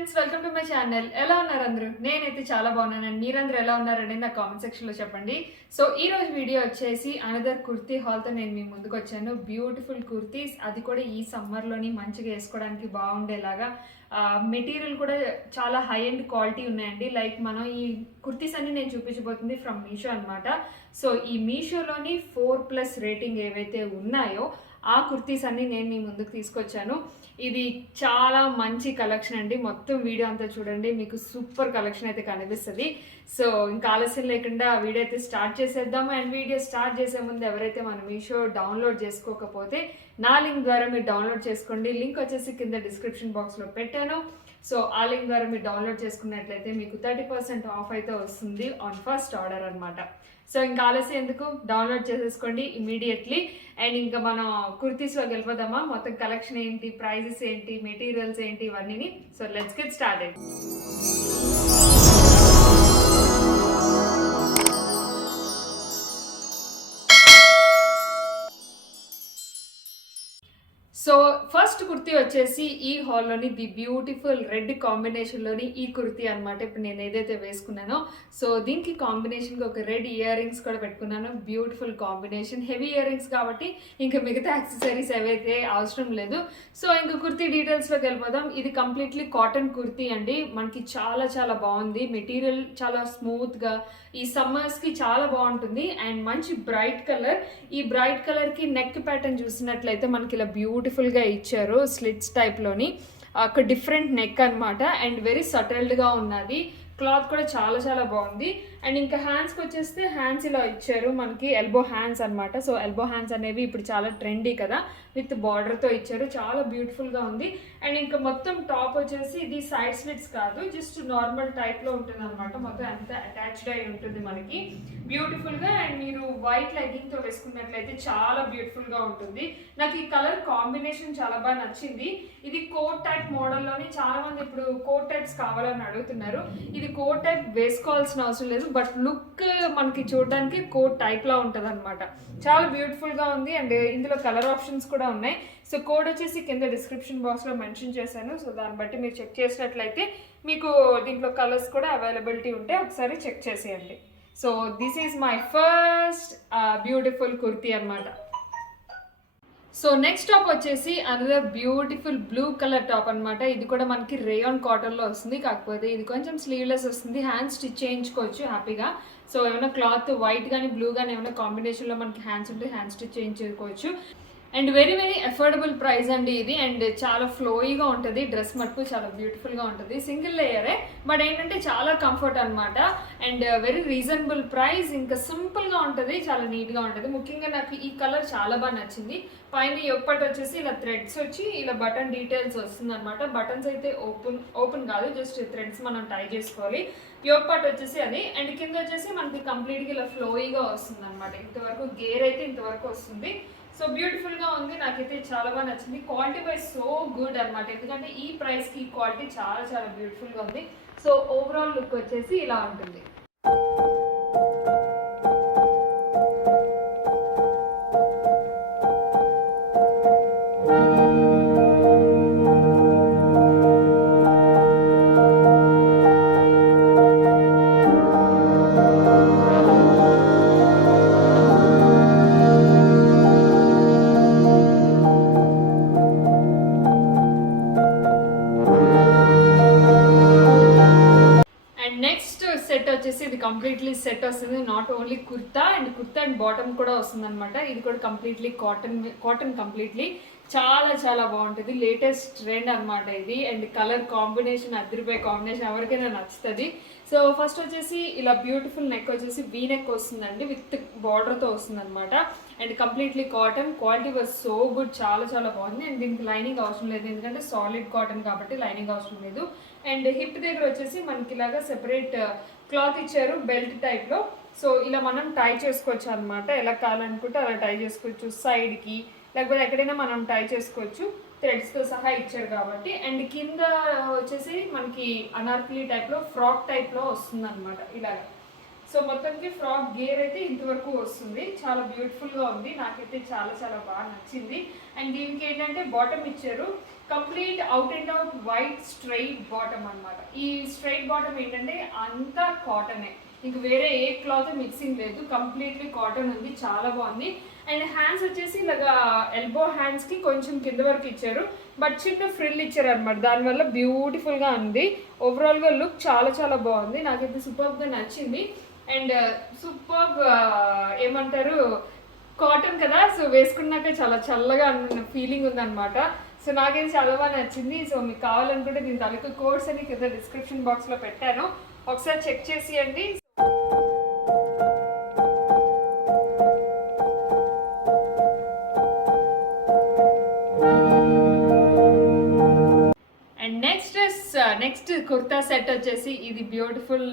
Friends, welcome to my channel. ఎలా ఉన్నారు అందరూ? నేనైతే చాలా బాగున్నాను. మీరందరూ ఎలా ఉన్నారండి నా కామెంట్ సెక్షన్లో చెప్పండి. సో ఈ రోజు వీడియో వచ్చేసి అనదర్ కుర్తీ హాల్తో నేను మీ ముందుకు వచ్చాను. బ్యూటిఫుల్ కుర్తీస్, అది కూడా ఈ సమ్మర్లోని మంచిగా వేసుకోవడానికి బాగుండేలాగా. మెటీరియల్ కూడా చాలా హై అండ్ క్వాలిటీ ఉన్నాయండి. లైక్ మనం ఈ కుర్తీస్ అన్ని నేను చూపించబోతుంది ఫ్రమ్ మీషో అనమాట. సో ఈ మీషోలోని 4+ రేటింగ్ ఏవైతే ఉన్నాయో ఆ కుర్తీస్ అన్ని నేను మీ ముందుకు తీసుకొచ్చాను. ఇది చాలా మంచి కలెక్షన్ అండి. మొత్తం వీడియో అంతా చూడండి, మీకు సూపర్ కలెక్షన్ అయితే కనిపిస్తుంది. సో ఇంకా ఆలస్యం లేకుండా వీడియో అయితే స్టార్ట్ చేసేద్దాము. అండ్ వీడియో స్టార్ట్ చేసే ముందు ఎవరైతే మన మీషో డౌన్లోడ్ చేసుకోకపోతే నా లింక్ ద్వారా మీరు డౌన్లోడ్ చేసుకోండి. లింక్ వచ్చేసి కింద డిస్క్రిప్షన్ బాక్స్లో పెట్టాను. సో ఆ లింక్ ద్వారా మీరు డౌన్లోడ్ చేసుకున్నట్లయితే మీకు 30% ఆఫ్ అయితే వస్తుంది ఆన్ ఫస్ట్ ఆర్డర్ అనమాట. సో ఇంకా ఆలస్యం ఎందుకు, డౌన్లోడ్ చేసేసుకోండి ఇమీడియట్లీ. అండ్ ఇంకా మనం కుర్తీస్లోకి వెళ్ళిపోదామా? మొత్తం కలెక్షన్ ఏంటి, ప్రైజెస్ ఏంటి, మెటీరియల్స్ ఏంటి, ఇవన్నీ. So let's get started. So first kurti వచ్చేసి ఈ హాల్లోని ది బ్యూటిఫుల్ రెడ్ కాంబినేషన్లోని ఈ కుర్తీ అనమాట. ఇప్పుడు నేను ఏదైతే వేసుకున్నానో, సో దీనికి కాంబినేషన్కి ఒక రెడ్ ఇయర్ రింగ్స్ కూడా పెట్టుకున్నాను. Beautiful combination, heavy ear rings కాబట్టి ఇంకా మిగతా యాక్సెసరీస్ ఏవైతే అవసరం లేదు. సో ఇంకా కుర్తీ డీటెయిల్స్లోకి వెళ్ళిపోదాం. ఇది కంప్లీట్లీ కాటన్ కుర్తీ అండి. మనకి చాలా చాలా బాగుంది. మెటీరియల్ చాలా స్మూత్గా, ఈ సమ్మర్స్కి చాలా బాగుంటుంది. అండ్ మంచి బ్రైట్ కలర్. ఈ బ్రైట్ కలర్కి నెక్ ప్యాటర్న్ చూసినట్లయితే మనకి ఇలా బ్యూటిఫుల్గా ఇచ్చారు స్లిట్స్ టైప్లోని. ఒక డిఫరెంట్ నెక్ అనమాట. అండ్ వెరీ సటిల్డ్గా ఉన్నది. క్లాత్ కూడా చాలా చాలా బాగుంది. అండ్ ఇంకా హ్యాండ్స్కి వచ్చేస్తే హ్యాండ్స్ ఇలా ఇచ్చారు మనకి, ఎల్బో హ్యాండ్స్ అనమాట. సో ఎల్బో హ్యాండ్స్ అనేవి ఇప్పుడు చాలా ట్రెండీ కదా, విత్ బార్డర్తో ఇచ్చారు. చాలా బ్యూటిఫుల్గా ఉంది. అండ్ ఇంకా మొత్తం టాప్ వచ్చేసి ఇది సైడ్ స్లిట్స్ కాదు, జస్ట్ నార్మల్ టైప్లో ఉంటుంది అనమాట. మొత్తం అంతా అటాచ్డ్ అయి ఉంటుంది మనకి బ్యూటిఫుల్గా. అండ్ మీరు వైట్ లెగ్గింగ్తో వేసుకున్నట్లయితే చాలా బ్యూటిఫుల్గా ఉంటుంది. నాకు ఈ కలర్ కాంబినేషన్ చాలా బాగా నచ్చింది. ఇది కోట్ టైప్ మోడల్లోని చాలా మంది ఇప్పుడు కోట్ టైప్స్ కావాలని అడుగుతున్నారు. ఇది కోట్ టైప్ వేసుకోవాల్సిన అవసరం లేదు, బట్ లుక్ మనకి చూడడానికి కోట్ టైప్లా ఉంటుంది అనమాట. చాలా బ్యూటిఫుల్గా ఉంది. అండ్ ఇందులో కలర్ ఆప్షన్స్ కూడా ఉన్నాయి. సో కోడ్ వచ్చేసి కింద డిస్క్రిప్షన్ బాక్స్లో మెన్షన్ చేశాను. సో దాన్ని బట్టి మీరు చెక్ చేసినట్లయితే మీకు దీంట్లో కలర్స్ కూడా అవైలబిలిటీ ఉంటే ఒకసారి చెక్ చేసేయండి. So this is my first beautiful kurti అనమాట. సో నెక్స్ట్ టాప్ వచ్చేసి another beautiful blue colour top అనమాట. ఇది కూడా మనకి రేయాన్ కాటన్లో వస్తుంది, కాకపోతే ఇది కొంచెం స్లీవ్లెస్ వస్తుంది. హ్యాండ్స్ స్టిచ్ చేయించుకోవచ్చు హ్యాపీగా. సో ఏమైనా క్లాత్ వైట్ కానీ బ్లూ కానీ ఏమైనా కాంబినేషన్లో మనకి హ్యాండ్స్ ఉంటే హ్యాండ్ స్టిచ్ చేయించుకోవచ్చు. And very very affordable price అండి ఇది. అండ్ చాలా ఫ్లోయిగా ఉంటుంది. డ్రెస్ మటుకు చాలా బ్యూటిఫుల్గా ఉంటుంది. సింగిల్ లేయరే, బట్ ఏంటంటే చాలా కంఫర్ట్ అనమాట. And very reasonable price. ఇంకా సింపుల్గా ఉంటుంది, చాలా నీట్గా ఉంటుంది. ముఖ్యంగా నాకు ఈ కలర్ చాలా బాగా నచ్చింది. పైన యొక్కటి వచ్చేసి ఇలా థ్రెడ్స్ వచ్చి ఇలా బటన్ డీటెయిల్స్ వస్తుంది అనమాట. బటన్స్ అయితే ఓపెన్ కాదు, జస్ట్ థ్రెడ్స్ మనం టై చేసుకోవాలి. యోక్ పార్ట్ వచ్చేసి అది. అండ్ కింద వచ్చేసి మనకి కంప్లీట్గా ఇలా ఫ్లోయిగా వస్తుంది అనమాట. ఇంతవరకు గేర్ అయితే ఇంతవరకు వస్తుంది. సో బ్యూటిఫుల్గా ఉంది. నాకైతే చాలా బాగా నచ్చింది. క్వాలిటీ వైజ్ సో గుడ్ అనమాట. ఎందుకంటే ఈ ప్రైస్కి ఈ క్వాలిటీ చాలా చాలా బ్యూటిఫుల్గా ఉంది. సో ఓవరాల్ లుక్ వచ్చేసి ఇలా ఉంటుంది. సెట్ వచ్చేసి ఇది కంప్లీట్లీ సెట్ వస్తుంది. Not only kurta and bottom కూడా వస్తుంది అనమాట. ఇది కూడా కంప్లీట్లీ కాటన్ కంప్లీట్లీ చాలా చాలా బాగుంటుంది. లేటెస్ట్ ట్రెండ్ అనమాట ఇది. అండ్ కలర్ కాంబినేషన్ అదిరిపోయే కాంబినేషన్, ఎవరికైనా నచ్చుతుంది. సో ఫస్ట్ వచ్చేసి ఇలా బ్యూటిఫుల్ నెక్ వచ్చేసి వీ నెక్ వస్తుందండి, విత్ బార్డర్తో వస్తుంది అనమాట. And completely cotton. Quality was so good, చాలా చాలా బాగుంది. అండ్ దీనికి లైనింగ్ అవసరం లేదు, ఎందుకంటే సాలిడ్ కాటన్ కాబట్టి లైనింగ్ అవసరం లేదు. అండ్ హిప్ దగ్గర వచ్చేసి మనకి ఇలాగా సెపరేట్ క్లాత్ ఇచ్చారు బెల్ట్ టైప్లో. సో ఇలా మనం టై చేసుకోవచ్చు అనమాట. ఎలా కావాలనుకుంటే అలా టై చేసుకోవచ్చు, సైడ్కి లేకపోతే ఎక్కడైనా మనం టై చేసుకోవచ్చు. థ్రెడ్స్తో సహా ఇచ్చారు కాబట్టి. అండ్ కింద వచ్చేసి మనకి అనార్కలి టైప్లో ఫ్రాక్ టైప్లో వస్తుంది అనమాట ఇలాగా. సో మొత్తానికి ఫ్రాక్ గేర్ అయితే ఇంతవరకు వస్తుంది. చాలా బ్యూటిఫుల్గా ఉంది. నాకైతే చాలా చాలా బాగా నచ్చింది. అండ్ దీనికి ఏంటంటే బాటమ్ ఇచ్చారు. Complete out and out white straight bottom అన్నమాట. ఈ స్ట్రైట్ బాటమ్ ఏంటంటే అంతా కాటనే, ఇంక వేరే ఏ క్లాత్ మిక్సింగ్ లేదు, కంప్లీట్లీ కాటన్ ఉంది, చాలా బాగుంది. అండ్ హ్యాండ్స్ వచ్చేసి ఇలాగా ఎల్బో హ్యాండ్స్ కి కొంచెం కింద వరకు ఇచ్చారు, బట్ చిన్న ఫ్రిల్ ఇచ్చారు అనమాట, దానివల్ల బ్యూటిఫుల్ గా ఉంది. ఓవరాల్ గా లుక్ చాలా చాలా బాగుంది, నాకైతే సూపర్ గా నచ్చింది. అండ్ సూపర్ ఏమంటారు, కాటన్ కదా, సో వేసుకున్నాక చాలా చల్లగా ఫీలింగ్ ఉందన్నమాట. సో నాకైతే చాలా బాగా నచ్చింది. సో మీకు కావాలనుకుంటే దీని తాలూకు కోడ్స్ అని కింద డిస్క్రిప్షన్ బాక్స్లో పెట్టాను, ఒకసారి చెక్ చేసియండి. అండ్ నెక్స్ట్ కుర్తా సెట్ వచ్చేసి ఇది బ్యూటిఫుల్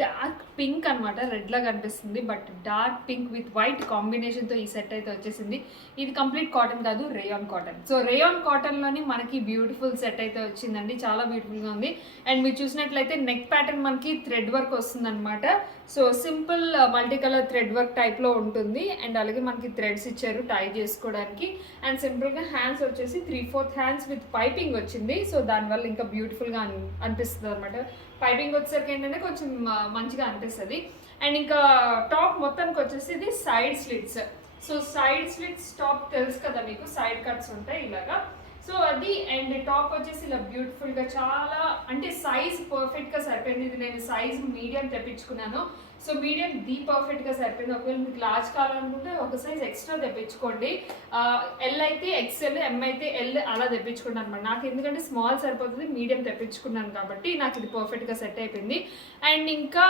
డార్క్ పింక్ అనమాట, రెడ్ లా కనిపిస్తుంది, but dark pink with white combination తో ఈ సెట్ అయితే వచ్చేసింది. ఇది కంప్లీట్ కాటన్ కాదు, rayon cotton. So rayon cotton లోని మనకి బ్యూటిఫుల్ సెట్ అయితే వచ్చిందండి, చాలా బ్యూటిఫుల్ గా ఉంది. అండ్ మీరు చూసినట్లయితే నెక్ ప్యాటర్న్ మనకి థ్రెడ్ వర్క్ వస్తుంది అనమాట. So simple multi colour thread work type లో ఉంటుంది. అండ్ అలాగే మనకి థ్రెడ్స్ ఇచ్చారు టై చేసుకోవడానికి. అండ్ సింపుల్ గా హ్యాండ్స్ వచ్చేసి 3/4 హ్యాండ్స్ విత్ పైపింగ్ వచ్చింది. సో దానివల్ల ఇంకా బ్యూటిఫుల్ గా అనిపిస్తుంది అనమాట. పైపింగ్ వచ్చేసరికి ఏంటంటే కొంచెం మంచిగా అనిపిస్తుంది. అండ్ ఇంకా టాప్ మొత్తానికి వచ్చేసి ఇది side slits. So side slits top తెలుసు కదా మీకు, సైడ్ కట్స్ ఉంటాయి ఇలాగా. సో అది అండ్ టాప్ వచ్చేసి ఇలా బ్యూటిఫుల్ గా చాలా, అంటే సైజ్ పర్ఫెక్ట్ గా సరిపోయింది. ఇది నేను సైజ్ మీడియం తెప్పించుకున్నాను. సో మీడియం పర్ఫెక్ట్ గా సరిపోయింది. ఒకవేళ మీకు లార్జ్ కావాలనుకుంటే ఒక సైజ్ ఎక్స్ట్రా తెప్పించుకోండి. ఎల్ అయితే ఎక్స్ఎల్, ఎం అయితే ఎల్ అలా తెప్పించుకున్నాను అనమాట. నాకు ఎందుకంటే స్మాల్ సరిపోతుంది, మీడియం తెప్పించుకున్నాను కాబట్టి నాకు ఇది పర్ఫెక్ట్ గా సెట్ అయిపోయింది. అండ్ ఇంకా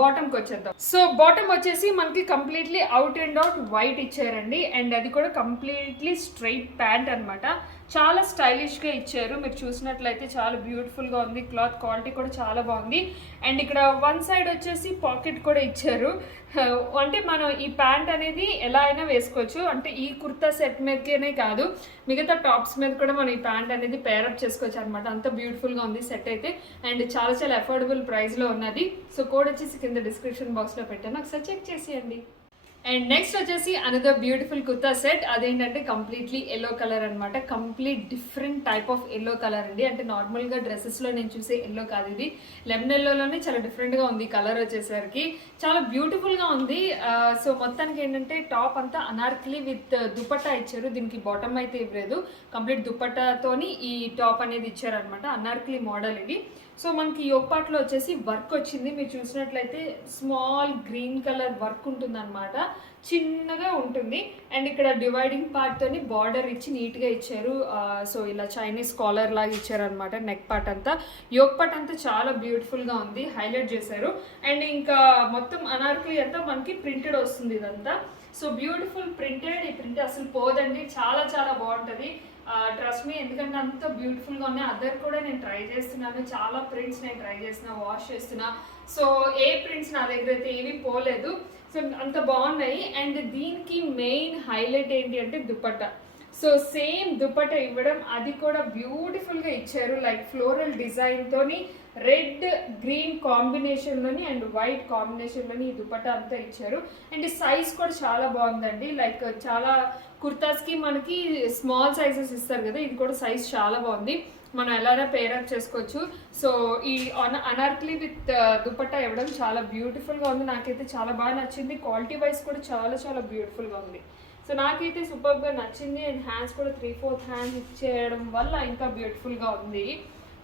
బాటమ్కి వచ్చేద్దాం. సో బాటమ్ వచ్చేసి మనకి completely out and out white ఇచ్చారండి. అండ్ అది కూడా కంప్లీట్లీ స్ట్రైట్ ప్యాంట్ అనమాట, చాలా స్టైలిష్గా ఇచ్చారు. మీరు చూసినట్లయితే చాలా బ్యూటిఫుల్గా ఉంది, క్లాత్ క్వాలిటీ కూడా చాలా బాగుంది. అండ్ ఇక్కడ వన్ సైడ్ వచ్చేసి పాకెట్ కూడా ఇచ్చారు. అంటే మనం ఈ ప్యాంట్ అనేది ఎలా అయినా వేసుకోవచ్చు, అంటే ఈ కుర్తా సెట్ మీదకేనే కాదు మిగతా టాప్స్ మీద కూడా మనం ఈ ప్యాంట్ అనేది పేరప్ చేసుకోవచ్చు అనమాట. అంత బ్యూటిఫుల్గా ఉంది సెట్ అయితే. అండ్ చాలా చాలా అఫోర్డబుల్ ప్రైస్లో ఉన్నది. సో కోడ్ వచ్చేసి కింద డిస్క్రిప్షన్ బాక్స్లో పెట్టాను, ఒకసారి చెక్ చేసేయండి. అండ్ నెక్స్ట్ వచ్చేసి అనదర్ బ్యూటిఫుల్ కుర్తా సెట్. అదేంటంటే కంప్లీట్లీ ఎల్లో కలర్ అనమాట, complete different type of yellow colour అండి. అంటే నార్మల్గా డ్రెస్సెస్లో నేను చూసే ఎల్లో కాదు, ఇది లెమన్ ఎల్లోలోనే చాలా డిఫరెంట్గా ఉంది కలర్ వచ్చేసరికి, చాలా బ్యూటిఫుల్గా ఉంది. సో మొత్తానికి ఏంటంటే టాప్ అంతా అనార్కలి విత్ దుపట్టా ఇచ్చారు, దీనికి బాటమ్ అయితే ఇవ్వలేదు, కంప్లీట్ దుపట్టాతోని ఈ టాప్ అనేది ఇచ్చారనమాట. అనార్కలి మోడల్ ఇది. సో మనకి యోక్ పార్ట్లో వచ్చేసి వర్క్ వచ్చింది, మీరు చూసినట్లయితే స్మాల్ గ్రీన్ కలర్ వర్క్ ఉంటుంది అనమాట, చిన్నగా ఉంటుంది. అండ్ ఇక్కడ డివైడింగ్ పార్ట్తోని బార్డర్ ఇచ్చి నీట్గా ఇచ్చారు. సో ఇలా చైనీస్ కాలర్ లాగా ఇచ్చారనమాట. నెక్ పార్ట్ అంతా, యోక్ పార్ట్ అంతా చాలా బ్యూటిఫుల్గా ఉంది, హైలైట్ చేశారు. అండ్ ఇంకా మొత్తం అనార్కలి అంతా మనకి ప్రింటెడ్ వస్తుంది ఇదంతా. సో బ్యూటిఫుల్ ప్రింటెడ్, ఈ ప్రింట్ అసలు పోదండి, చాలా చాలా బాగుంటుంది. ట్రస్ట్ మీ, ఎందుకంటే అంత బ్యూటిఫుల్గా ఉన్నాయి. అదర్ కూడా నేను ట్రై చేస్తున్నాను, చాలా ప్రింట్స్ నేను ట్రై చేస్తున్నా, వాష్ చేస్తున్నా. సో ఏ ప్రింట్స్ నా దగ్గర అయితే ఏవి పోలేదు, సో అంత బాగున్నాయి. అండ్ దీనికి మెయిన్ హైలైట్ ఏంటి అంటే దుపట్టా. సో సేమ్ దుపట్టా ఇవ్వడం, అది కూడా బ్యూటిఫుల్గా ఇచ్చారు, లైక్ ఫ్లోరల్ డిజైన్తోని రెడ్ గ్రీన్ కాంబినేషన్లోని అండ్ వైట్ కాంబినేషన్లోని ఈ దుపట్టా అంతా ఇచ్చారు. అండ్ సైజ్ కూడా చాలా బాగుందండి, లైక్ చాలా కుర్తాస్కి మనకి స్మాల్ సైజెస్ ఇస్తారు కదా, ఇది కూడా సైజ్ చాలా బాగుంది, మనం ఎలాగైనా పేరప్ చేసుకోవచ్చు. సో ఈ అనార్కలి విత్ దుపట్టా ఇవ్వడం చాలా బ్యూటిఫుల్గా ఉంది, నాకైతే చాలా బాగా నచ్చింది. క్వాలిటీ వైజ్ కూడా చాలా చాలా బ్యూటిఫుల్గా ఉంది. సో నాకైతే సూపర్గా నచ్చింది. అండ్ హ్యాండ్స్ కూడా 3/4 హ్యాండ్స్ ఇచ్చేయడం వల్ల ఇంకా బ్యూటిఫుల్గా ఉంది.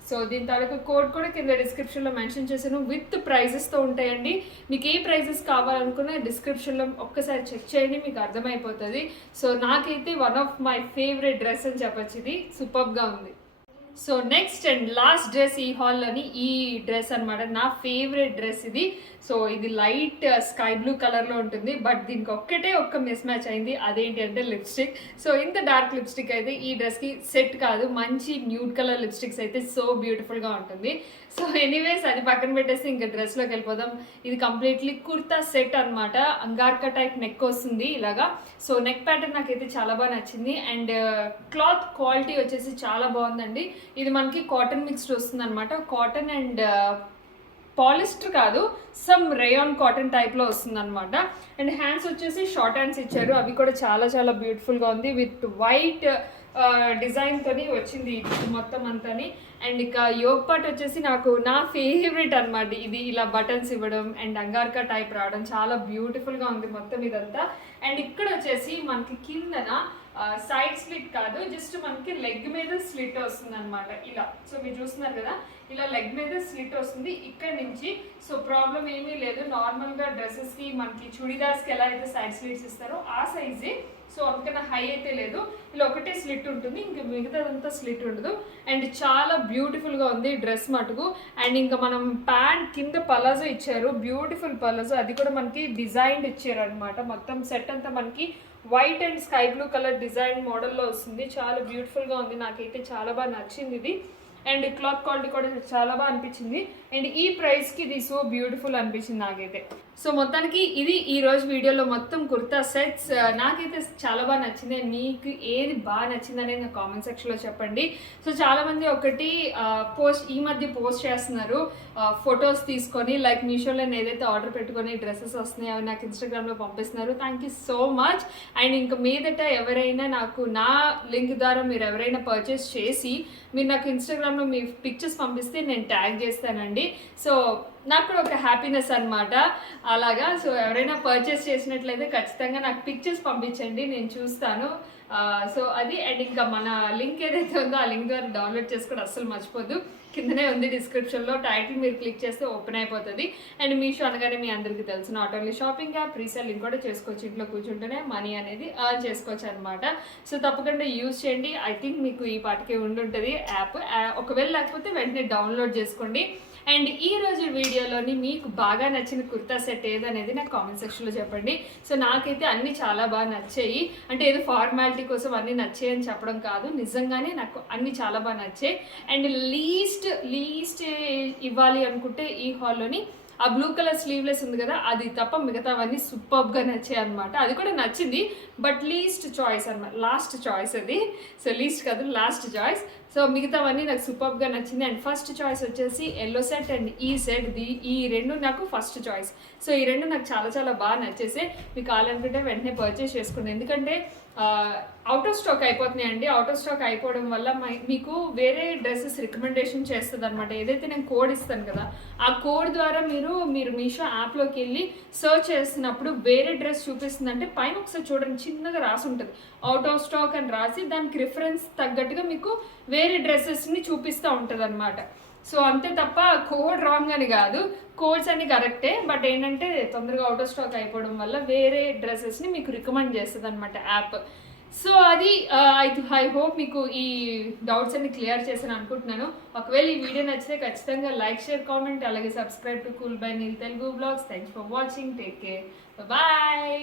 సో దీని తాలూకు కోడ్ కూడా కింద డిస్క్రిప్షన్లో మెన్షన్ చేశాను, విత్ ప్రైజెస్తో ఉంటాయండి. మీకు ఏ ప్రైజెస్ కావాలనుకున్నా డిస్క్రిప్షన్లో ఒక్కసారి చెక్ చేయండి, మీకు అర్థమైపోతుంది. సో నాకైతే one of my favourite dress అని చెప్పచ్చు, ఇది సూపర్గా ఉంది. So next and last dress ఈ హాల్లోని ఈ డ్రెస్ అనమాట, నా ఫేవరెట్ డ్రెస్ ఇది. సో ఇది లైట్ స్కై బ్లూ కలర్లో ఉంటుంది, బట్ దీనికి ఒక్క మిస్ మ్యాచ్ అయింది, అదేంటి అంటే లిప్స్టిక్. సో ఇంత డార్క్ లిప్స్టిక్ అయితే ఈ డ్రెస్కి సెట్ కాదు, మంచి న్యూడ్ కలర్ లిప్స్టిక్స్ అయితే సో బ్యూటిఫుల్గా ఉంటుంది. సో ఎనీవేస్ అది పక్కన పెట్టేసి ఇంకా డ్రెస్లోకి వెళ్ళిపోదాం. ఇది కంప్లీట్లీ కుర్తా సెట్ అనమాట, అంగార్కా టైప్ నెక్ వస్తుంది ఇలాగా. సో నెక్ ప్యాటర్న్ నాకైతే చాలా బాగా నచ్చింది. అండ్ క్లాత్ క్వాలిటీ వచ్చేసి చాలా బాగుందండి. ఇది మనకి కాటన్ మిక్స్డ్ వస్తుంది అనమాట, కాటన్ అండ్ పాలిస్టర్ కాదు, సమ్ రేయాన్ కాటన్ టైప్లో వస్తుంది అనమాట. అండ్ హ్యాండ్స్ వచ్చేసి షార్ట్ హ్యాండ్స్ ఇచ్చారు, అవి కూడా చాలా చాలా బ్యూటిఫుల్గా ఉంది, విత్ వైట్ డిజైన్తోని వచ్చింది ఇది మొత్తం అంతాని. అండ్ ఇక యోగ్ పార్ట్ వచ్చేసి నాకు నా ఫేవరెట్ అనమాట. ఇది ఇలా బటన్స్ ఇవ్వడం అండ్ అంగార్కా టైప్ రావడం చాలా బ్యూటిఫుల్గా ఉంది మొత్తం ఇదంతా. అండ్ ఇక్కడ వచ్చేసి మనకి కిందన సైడ్ స్లిట్ కాదు, జస్ట్ మనకి లెగ్ మీద స్లిట్ వస్తుంది అనమాట ఇలా. సో మీరు చూస్తున్నారు కదా, ఇలా లెగ్ మీద స్లిట్ వస్తుంది ఇక్కడ నుంచి. సో ప్రాబ్లం ఏమీ లేదు, నార్మల్గా డ్రెస్సెస్కి మనకి చుడిదార్స్కి ఎలా అయితే సైడ్ స్లిట్స్ ఇస్తారో ఆ సైజే. సో అందుకన్నా హై అయితే లేదు, ఇలా ఒకటే స్లిట్ ఉంటుంది, ఇంకా మిగతాదంతా స్లిట్ ఉండదు. అండ్ చాలా బ్యూటిఫుల్గా ఉంది డ్రెస్ మటుకు. అండ్ ఇంకా మనం ప్యాంట్ కింద పలాజో ఇచ్చారు, బ్యూటిఫుల్ పలాజో, అది కూడా మనకి డిజైన్ ఇచ్చారు అనమాట. మొత్తం సెట్ అంతా మనకి white and sky blue colour design మోడల్లో వస్తుంది, చాలా బ్యూటిఫుల్గా ఉంది, నాకైతే చాలా బాగా నచ్చింది ఇది. అండ్ క్లాత్ క్వాలిటీ కూడా చాలా బాగా అనిపించింది. అండ్ ఈ ప్రైస్కి ఇది సో బ్యూటిఫుల్ అనిపించింది నాకైతే. సో మొత్తానికి ఇది ఈరోజు వీడియోలో మొత్తం కుర్తా సెట్స్. నాకైతే చాలా బాగా నచ్చింది. మీకు ఏది బాగా నచ్చింది అనేది నా కామెంట్ సెక్షన్లో చెప్పండి. సో చాలామంది ఒకటి ఈ మధ్య పోస్ట్ చేస్తున్నారు ఫొటోస్ తీసుకొని, లైక్ మీషోలో నేను ఏదైతే ఆర్డర్ పెట్టుకొని డ్రెస్సెస్ వస్తున్నాయి అవి నాకు ఇన్స్టాగ్రామ్లో పంపిస్తున్నారు. Thank you so much. And ఇంకా మీదట ఎవరైనా నాకు నా లింక్ ద్వారా మీరు ఎవరైనా పర్చేస్ చేసి మీరు నాకు ఇన్స్టాగ్రామ్లో మీ పిక్చర్స్ పంపిస్తే నేను ట్యాగ్ చేస్తానండి. సో నాకు కూడా ఒక హ్యాపీనెస్ అనమాట అలాగా. సో ఎవరైనా పర్చేస్ చేసినట్లయితే ఖచ్చితంగా నాకు పిక్చర్స్ పంపించండి, నేను చూస్తాను. సో అది. అండ్ ఇంకా మన లింక్ ఏదైతే ఉందో ఆ లింక్ ద్వారా డౌన్లోడ్ చేసుకోవడం అస్సలు మర్చిపోద్దు, కిందనే ఉంది డిస్క్రిప్షన్లో, టైటిల్ మీరు క్లిక్ చేస్తే ఓపెన్ అయిపోతుంది. అండ్ మీషో అనగానే మీ అందరికీ తెలుసు not only shopping app, reselling కూడా చేసుకోవచ్చు, ఇంట్లో కూర్చుంటేనే మనీ అనేది ఎర్న్ చేసుకోవచ్చు అనమాట. సో తప్పకుండా యూజ్ చేయండి. ఐ థింక్ మీకు ఈ పాటికే ఉండుంటుంది యాప్, ఒకవేళ లేకపోతే వెంటనే డౌన్లోడ్ చేసుకోండి. అండ్ ఈ రోజు వీడియోలోని మీకు బాగా నచ్చిన కుర్తా సెట్ ఏదనేది నాకు కామెంట్ సెక్షన్లో చెప్పండి. సో నాకైతే అన్నీ చాలా బాగా నచ్చాయి, అంటే ఏదో ఫార్మాలిటీ కోసం అన్నీ నచ్చాయి అని చెప్పడం కాదు, నిజంగానే నాకు అన్నీ చాలా బాగా నచ్చాయి. అండ్ లీస్ట్ ఇవ్వాలి అనుకుంటే ఈ హాల్లోని ఆ బ్లూ కలర్ స్లీవ్లెస్ ఉంది కదా, అది తప్ప మిగతావన్నీ సూపర్గా నచ్చాయి అనమాట. అది కూడా నచ్చింది, బట్ లీస్ట్ చాయిస్ అనమాట, లాస్ట్ చాయిస్ అది. సో లీస్ట్ కాదు, లాస్ట్ చాయిస్. సో మిగతావన్నీ నాకు సూపర్గా నచ్చింది. అండ్ ఫస్ట్ చాయిస్ వచ్చేసి ఎల్లో సెట్ అండ్ ఈ సెట్, ఈ రెండు నాకు ఫస్ట్ చాయిస్. సో ఈ రెండు నాకు చాలా చాలా బాగా నచ్చేసి, మీకు కావాలనుకుంటే వెంటనే పర్చేస్ చేసుకోండి. ఎందుకంటే అవుట్ ఆఫ్ స్టాక్ అయిపోతున్నాయండి. అవుట్ ఆఫ్ స్టాక్ అయిపోవడం వల్ల మీకు వేరే డ్రెస్సెస్ రికమెండేషన్ చేస్తుంది అనమాట. ఏదైతే నేను కోడ్ ఇస్తాను కదా, ఆ కోడ్ ద్వారా మీరు మీషో యాప్లోకి వెళ్ళి సర్చ్ చేస్తున్నప్పుడు వేరే డ్రెస్ చూపిస్తుందంటే పైన ఒకసారి చూడండి, చిన్నగా రాసి ఉంటుంది అవుట్ ఆఫ్ స్టాక్ అని రాసి, దానికి రిఫరెన్స్ తగ్గట్టుగా మీకు వేరే డ్రెస్సెస్ని చూపిస్తూ ఉంటుంది అనమాట. సో అంతే తప్ప కోడ్ రాంగ్ అని కాదు, కోడ్స్ అన్ని కరెక్టే, బట్ ఏంటంటే తొందరగా అవుట్ ఆఫ్ స్టాక్ అయిపోవడం వల్ల వేరే డ్రెస్సెస్ని మీకు రికమెండ్ చేస్తుంది అనమాట యాప్. సో అది ఐ హోప్ మీకు ఈ డౌట్స్ అన్ని క్లియర్ చేశాను అనుకుంటున్నాను. ఒకవేళ ఈ వీడియో నచ్చితే ఖచ్చితంగా లైక్, షేర్, కామెంట్, అలాగే subscribe to cool by Neil Telugu blogs. Thanks for watching, take care, bye.